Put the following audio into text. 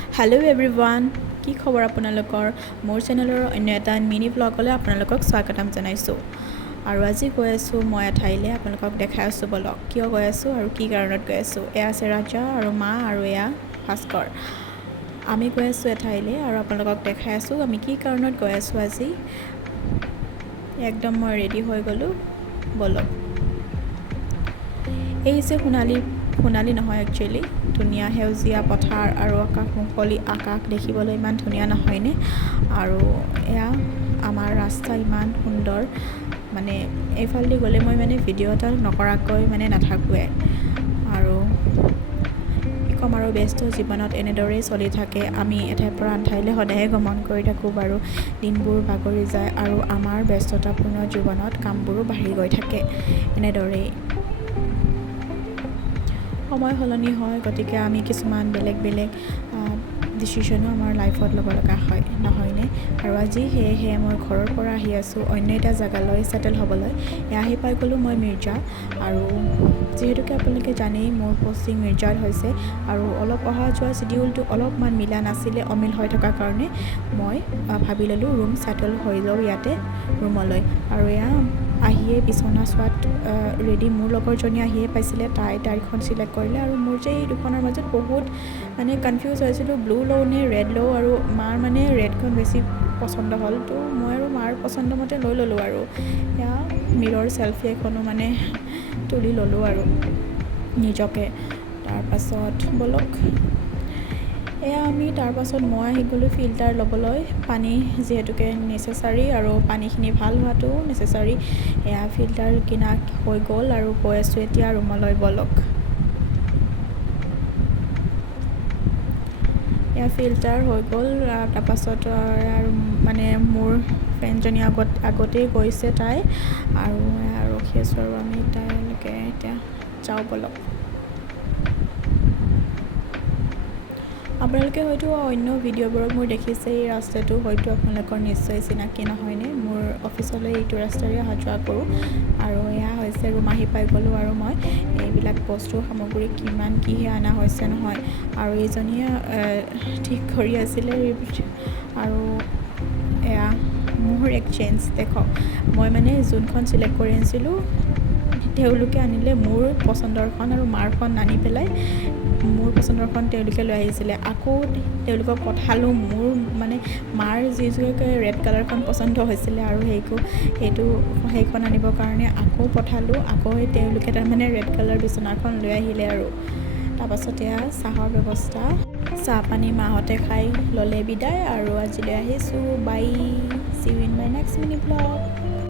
Hello' everyone, কি খবৰ আপোনালোকৰ? মোৰ চেনেলৰ অন্য এটা মিনি ব্লগলৈ আপোনালোকক স্বাগতম জনাইছোঁ। আৰু আজি গৈ আছোঁ মই এঠাইলৈ, আপোনালোকক দেখাই আছোঁ বলক কিয় গৈ আছোঁ আৰু কি কাৰণত গৈ আছোঁ। এয়া আছে ৰাজা আৰু মা আৰু এয়া ভাস্কৰ। আমি গৈ আছোঁ এঠাইলৈ আৰু আপোনালোকক দেখাই আছোঁ আমি কি কাৰণত গৈ আছোঁ আজি। একদম মই ৰেডি হৈ গ'লোঁ, বলক। এই যে সোণালী নহয় একচুৱেলি, ধুনীয়া সেউজীয়া পথাৰ আৰু মুকলি আকাশ দেখিবলৈ ইমান ধুনীয়া নহয়নে? আৰু এয়া আমাৰ ৰাস্তা ইমান সুন্দৰ, মানে এইফালেদি গ'লে মই মানে ভিডিঅ' এটা নকৰাকৈ মানে নাথাকোৱে। আৰু কি ক'ম আৰু, ব্যস্ত জীৱনত এনেদৰেই চলি থাকে। আমি এঠাইৰ পৰা আন ঠাইলৈ সদায়ে গমন কৰি থাকোঁ বাৰু, দিনবোৰ বাগৰি যায় আৰু আমাৰ ব্যস্ততাপূৰ্ণ জীৱনত কামবোৰো বাঢ়ি গৈ থাকে। এনেদৰেই সময় সলনি হয়, গতিকে আমি কিছুমান বেলেগ ডিচিশ্যনো আমাৰ লাইফত ল'ব লগা হয়, নহয়নে? আৰু আজি সেয়েহে মই ঘৰৰ পৰা আহি আছোঁ অন্য এটা জেগালৈ ছেটেল হ'বলৈ। আহি পাই গ'লোঁ মই মিৰ্জা। আৰু যিহেতুকে আপোনালোকে জানেই মোৰ পষ্টিং মিৰ্জাত হৈছে, আৰু অলপ অহা যোৱা চিডিউলটো অলপমান মিলা নাছিলে, অমিল হৈ থকাৰ কাৰণে মই ভাবি ল'লোঁ ৰুম ছেটেল হৈ লওঁ ইয়াতে ৰুমলৈ। আৰু এয়া আহিয়ে বিচনা চোৱাত ৰেডি, মোৰ লগৰজনী আহিয়ে পাইছিলে, তাইখন চিলেক্ট কৰিলে। আৰু মোৰ যে এই দুখনৰ মাজত বহুত মানে কনফিউজ হৈছিলোঁ, ব্লু লওঁ নে ৰেড লওঁ। আৰু মাৰ মানে ৰেডখন বেছি পচন্দ হ'ল, তো মই আৰু মাৰ পচন্দ মতে লৈ ল'লোঁ। আৰু এয়া মিৰৰ চেলফি এখনো মানে তুলি ল'লোঁ আৰু নিজকে। তাৰপাছত বলক, এয়া আমি তাৰপাছত মই আহি গ'লোঁ ফিল্টাৰ ল'বলৈ, পানী যিহেতুকে নেচেচাৰী আৰু পানীখিনি ভাল হোৱাটো নেচেচাৰী। এয়া ফিল্টাৰ কিনা হৈ গ'ল আৰু গৈ আছোঁ এতিয়া ৰুমলৈ, বলক। এয়া ফিল্টাৰ হৈ গ'ল, তাৰপাছত আৰু মানে মোৰ ফ্ৰেণ্ডজনী আগতেই গৈছে তাই, আৰু ৰখি আছোঁ আৰু আমি তাইলৈকে এতিয়া যাওঁ, বলক। আপোনালোকে হয়তো অন্য ভিডিঅ'বোৰত মোৰ দেখিছে, এই ৰাস্তাটো হয়তো আপোনালোকৰ নিশ্চয় চিনাকি, নহয়নে? মোৰ অফিচলৈ এইটো ৰাস্তাৰে অহা যোৱা কৰোঁ। আৰু এয়া হৈছে ৰুম, আহি পাই গ'লোঁ। আৰু মই এইবিলাক বস্তু সামগ্ৰী কিমান কিহে অনা হৈছে নহয়, আৰু এইজনীয়ে ঠিক কৰি আছিলে। আৰু এয়া মোৰ এক্সচেঞ্জ দেখক, মই মানে যোনখন চিলেক্ট কৰি আনিছিলোঁ তেওঁলোকে আনিলে মোৰ পচন্দৰখন, আৰু মাৰখন আনি পেলাই মোৰ পচন্দৰখন তেওঁলোকে লৈ আহিছিলে। আকৌ তেওঁলোকক পঠালোঁ, মোৰ মানে মাৰ যিযোৰকে ৰেড কালাৰখন পচন্দ হৈছিলে আৰু সেইখন আনিবৰ কাৰণে আকৌ পঠালোঁ। আকৌ তেওঁলোকে তাৰমানে ৰেড কালাৰ বিচনাখন লৈ আহিলে। আৰু তাৰপাছত এয়া চাহৰ ব্যৱস্থা, চাহ পানী মাহঁতে খাই ল'লে বিদায়। আৰু আজিলৈ আহিছোঁ, bye, see you in my next mini blog.